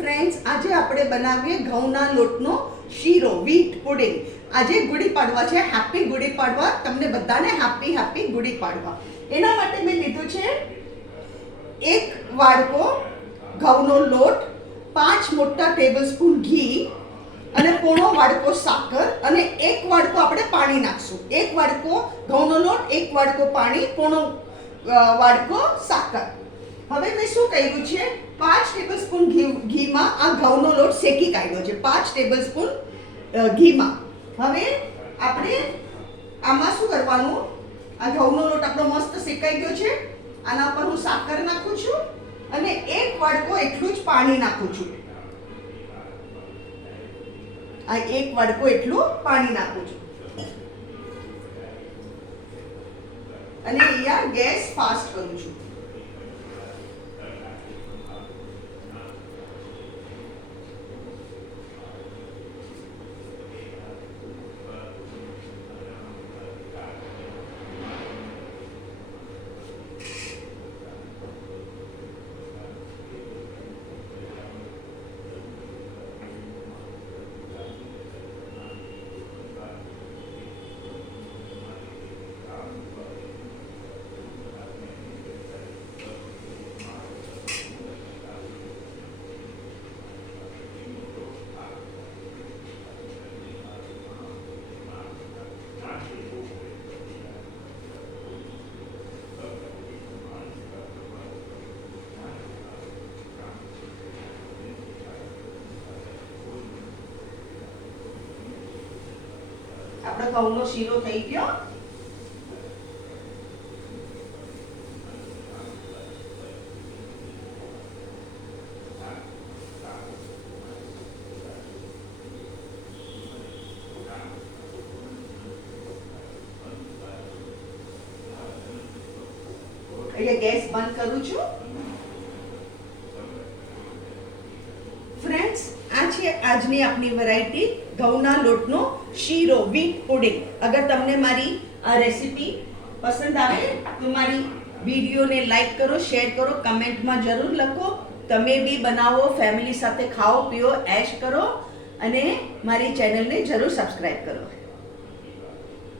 Friends, આજે આપણે બનાવીએ ઘઉંના લોટનો શીરો, વ્હીટ પુડિંગ. આજે ગુડી પાડવા છે. હેપી ગુડી પાડવા તમને બધાને. હેપી ગુડી પાડવા. એના માટે મેં લીધું છે 1 વાડકો ઘઉંનો લોટ, 5 મોટા ટેબલસ્પૂન ઘી અને પોણો વાડકો સાકર અને 1 વાડકો આપણે પાણી નાખશું. 1 વાડકો ઘઉંનો લોટ, 1 વાડકો પાણી, પોણો વાડકો સાકર. હવે મેં શું કર્યું છે, 5 ટેબલસ્પૂન ઘીમાં આ ઘઉંનો લોટ શેકી કાઢ્યો છે. 5 ટેબલસ્પૂન ઘીમાં. હવે આપણે આમાં શું કરવાનું, આ ઘઉંનો લોટ આપણો મસ્ત શેકાઈ ગયો છે. આના ઉપર હું સાકર નાખું છું અને 1 વાડકો એટલું જ પાણી નાખું છું. આ 1 વાડકો એટલું પાણી નાખું છું અને અહીંયા ગેસ ફાસ્ટ કરું છું. આપણો ઘઉંનો શીરો થઈ ગયો. એટલે ગેસ બંધ કરું છું. ફ્રેન્ડ્સ, આ છે આજની આપણી વેરાયટી ઘઉંના લોટનો શીરો, વ્હીટ પુડિંગ. અગર તમને મારી આ રેસીપી પસંદ આવે તો મારી વિડીયોને લાઈક કરો, શેર કરો, કમેન્ટમાં જરૂર લખો. તમે બી બનાવો, ફેમિલી સાથે ખાઓ પીઓ, એશ કરો અને મારી ચેનલને જરૂર સબસ્ક્રાઈબ કરો.